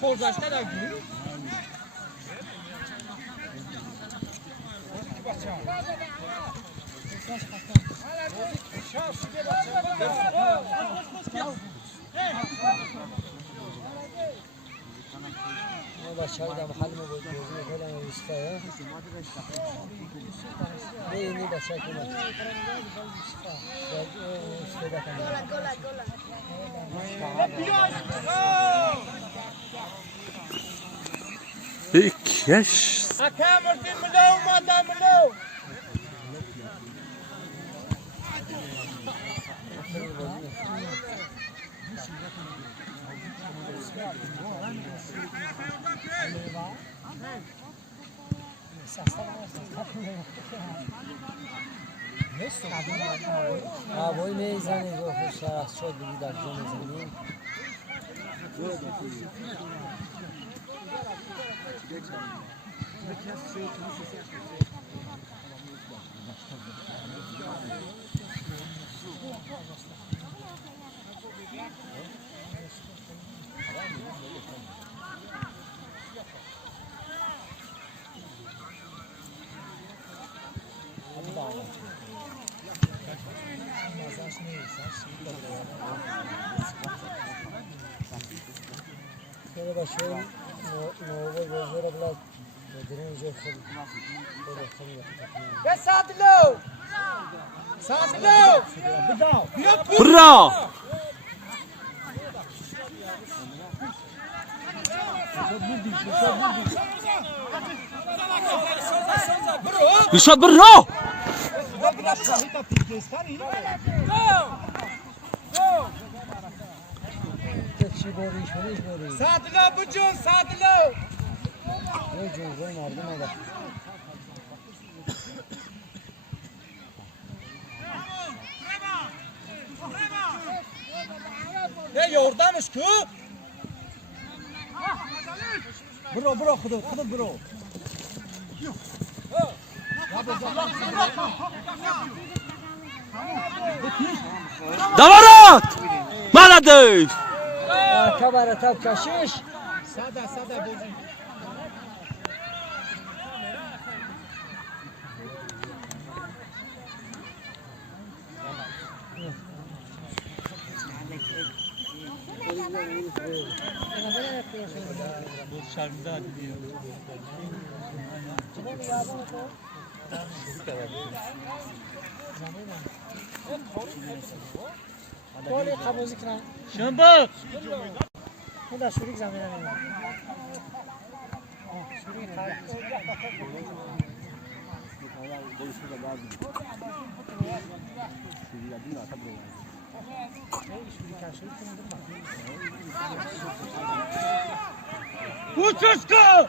پرزشته نگی؟ بچه های در محل ما بود بازی میکنن روستا اینی بچه های کنن استفاده کنن یکیش حکم مردین ملو مادم ملو هوای میزنی رو خوش شرخ شد بگی در جا میزنیم خیلی بچه های نوبای بازی را بلد مدرین اینجا خیلی به سادلو سادلو برا گشاد برا چی باریش باری سادلو بجون سادلو یه جوزای مردم آده نه یاردمش کو برو خودت برو دورات مالدیف کبر تب کشیش ساده بزن کولی قبوزی کنم شنبه خدا شوریک زمینه نمیم شوریک خواهد Uçuşku!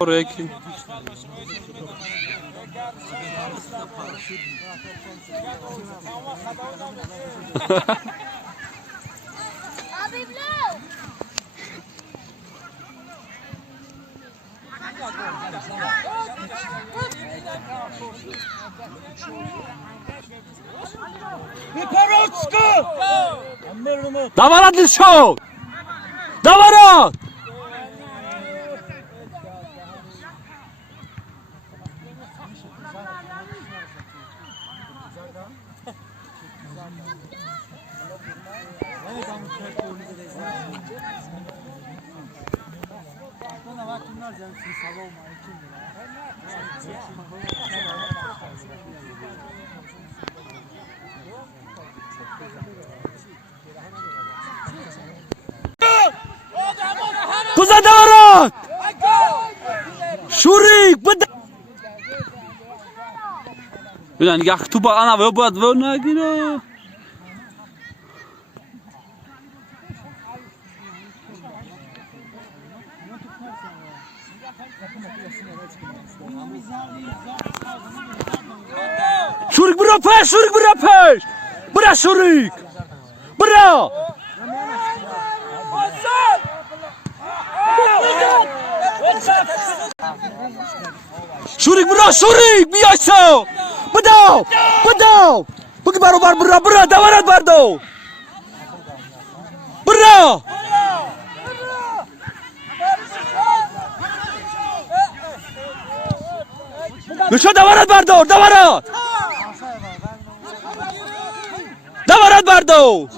Oreki. Abi Blue! Wyporocku! Davarat Dilshod! Davarat! Kuza Davarat! Shurik! Yani yaktuba ana ve bad ve nagire. Shurik bura peş, Shurik bura peş. Bura Shurik. Bura. Shurik bura Shurik. Biyaysa. Badav. Badav. بگی برابر برا دورت بردو برا نشو دورت بردار دورت بردو